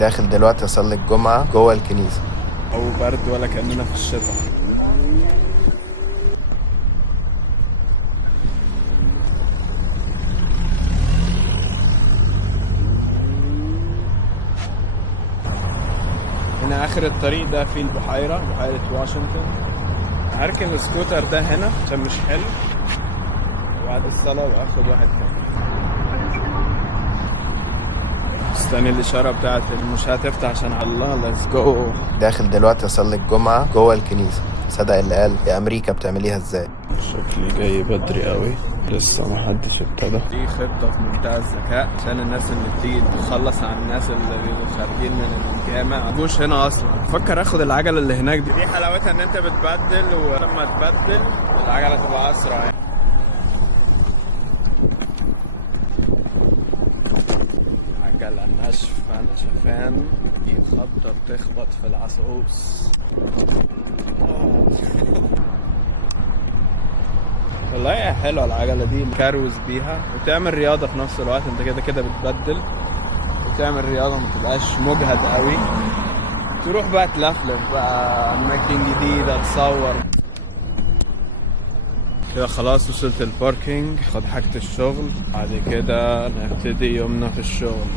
داخل دلوقتي اصلي الجمعة جوه الكنيسة. او برد ولا كأننا في الشتاء. هنا اخر الطريق ده في البحيرة، بحيرة واشنطن. هركن السكوتر ده هنا عشان مش حلو، وبعد الصلاة واخد واحد تاني. استني الاشارة بتاعت مش هتفتح عشان على الله. ليتس جو. داخل دلوقتي اصلي الجمعة جوه الكنيسة. صدق اللي قال يا امريكا بتعمليها ازاي. شكلي جاي بدري قوي، لسه ما حدش ابتدى. دي خطة في منتهى الذكاء عشان الناس اللي بتيجي تخلص عن الناس اللي بيبقوا خارجين من الجامع مش هنا اصلا. بفكر اخد العجلة اللي هناك دي حلاوتها ان انت بتبدل، ولما تبدل العجلة تبقى اسرع يعني. عجلة ناشفة نشفان، دي خبطة بتخبط في العصعوص. والله هي حلوة العجلة دي، كاروز بيها وتعمل رياضة في نفس الوقت. انت كده كده بتبدل وتعمل رياضة، ما تبقاش مجهد قوي. تروح بقى تلفلف بقى أماكن جديدة، تصور كده. خلاص وصلت الباركينج، خد حاجة الشغل، بعد كده نبتدي يومنا في الشغل.